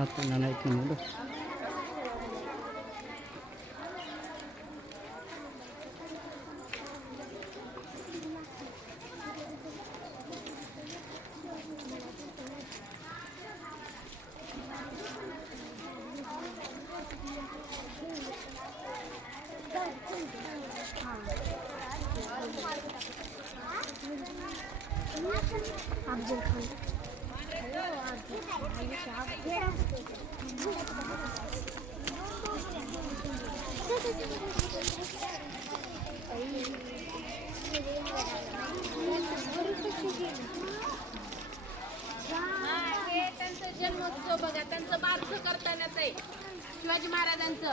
ಮಾತು ನನಗೆ ನೋಡು अफजल खान त्यांचं जन्मोत्सव बघा, त्यांचं बारसं करतानाच आहे शिवाजी महाराजांचं.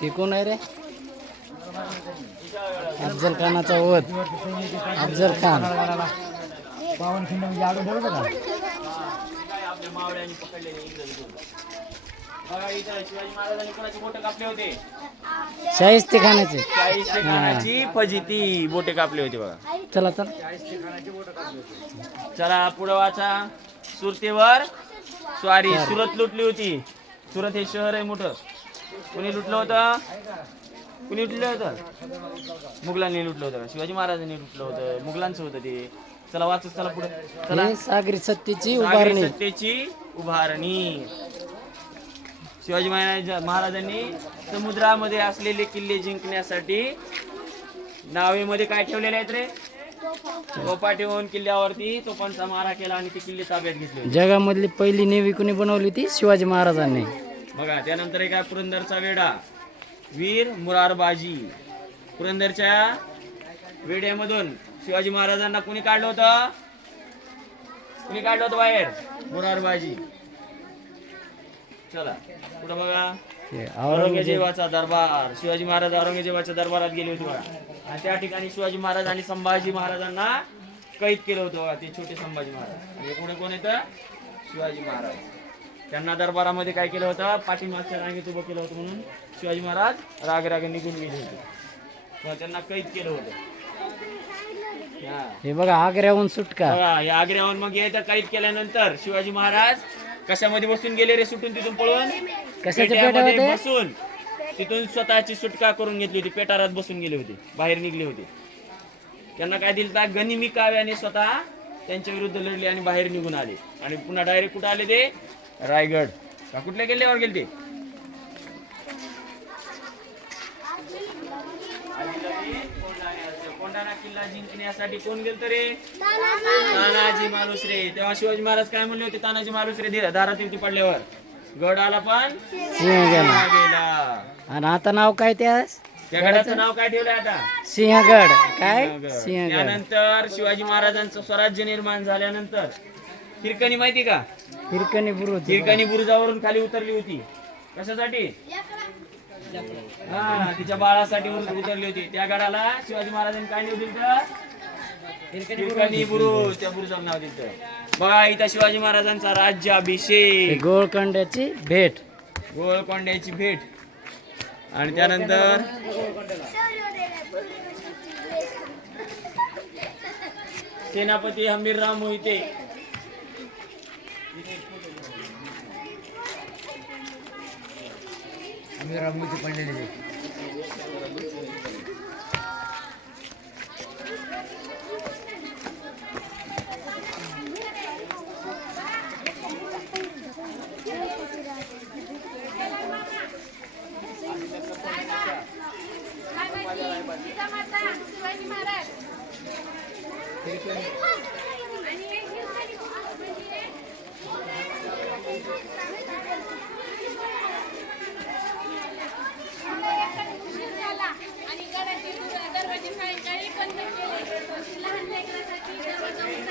ते कोण आहे रे? अफजल खानाचा वध. अफजल खान पावनखिंड म्हणजे आडून ठेवलं का? आपल्या मावळ्यांनी पकडलेले इंग्रज बघा इथं शिवाजी महाराजांनी कोणाचे बोट कापले होते? शाहिस्ते खानाचे. शाहिस्ते खानाची फजिती बोटे कापले होते बघा. चला चला चला पुढं वाचा. सुरतेवर स्वारी. सुरत लुटली होती. सुरत हे शहर आहे मोठं. कुणी लुटलं होतं? कुणी लुटलं होतं? मुघलांनी लुटलं होतं. शिवाजी महाराजांनी लुटलं होतं. मुघलांचं होतं ते. चला वाचू. चला पुढे चला. हे सागरी सत्तेची सागरी उभारणी. सत्तेची उभारणी. शिवाजी महाराजांनी समुद्रामध्ये असलेले किल्ले जिंकण्यासाठी नावेमध्ये काय ठेवलेले आहेत रे? तोफा ठेवून किल्ल्यावरती तोफांचा मारा केला आणि ते किल्ले ताब्यात घेतले. जगामधली पहिली नेव्ही कोणी बनवली होती? शिवाजी महाराजांनी. बघा त्यानंतर एक आहे पुरंदरचा वेढा. वीर मुरारबाजी. पुरंदरच्या वेड्यामधून शिवाजी महाराजांना कोणी काढलं होतं? कोणी काढलं होतं बाहेर? मुरारबाजी. चला पुढे बघा. औरंगजेबाचा दरबार. शिवाजी महाराज औरंगजेबाच्या दरबारात गेले होते बघा. आणि त्या ठिकाणी शिवाजी महाराज आणि संभाजी महाराजांना कैद केलं होतं बघा. ते छोटे संभाजी महाराज. आणि पुढे कोण येतं? शिवाजी महाराज. त्यांना दरबारामध्ये काय केलं होतं? पाठीमागच्या रांगेत उभं केलं होतं म्हणून शिवाजी महाराज राग निघून गेले होते. त्यांना कैद केलं होतं. हे बघा आग्र्याहून सुटका. बघा या आग्र्याहून मग यायचं कैद केल्यानंतर शिवाजी महाराज कशामध्ये बसून गेले रे? सुटून तिथून पळून पेट्यामध्ये बसून तिथून स्वतःची सुटका करून घेतली होती. पेटारात बसून गेले होते. बाहेर निघले होते. त्यांना काय दिलं? गनिमी काव्याने स्वतः त्यांच्या विरुद्ध लढले आणि बाहेर निघून आले. आणि पुन्हा डायरेक्ट कुठे आले ते? रायगड का कुठल्या किल्ल्यावर गेले ते? कोंढाणा किल्ला जिंकण्यासाठी कोण गेलत रे? तानाजी मालुसरे. तेव्हा शिवाजी महाराज काय म्हणले होते? तानाजी मालुसरे दारात पडल्यावर गड आला पण सिंह गेला. आणि आता नाव काय त्या गडाचं नाव काय ठेवलंय आता? सिंहगड. काय? सिंहगड. त्यानंतर शिवाजी महाराजांचं स्वराज्य निर्माण झाल्यानंतर हिरकणी माहिती का? हिरकणी बुरुज. हिरकणी बुरुजावरून खाली उतरली होती. कशासाठी? हा तिच्या बाळासाठी उतरली होती. त्या गडाला शिवाजी महाराजांनी काय नाव दिलं? हिरकणी बुरुज. त्या बुरुजावर नाव दिलं. बघा इथं शिवाजी महाराजांचा राज्याभिषेक. गोळकोंड्याची भेट. गोळकोंड्याची भेट. आणि त्यानंतर सेनापती हंबीरराव मोहिते. पडलेले शिवाजी महाराज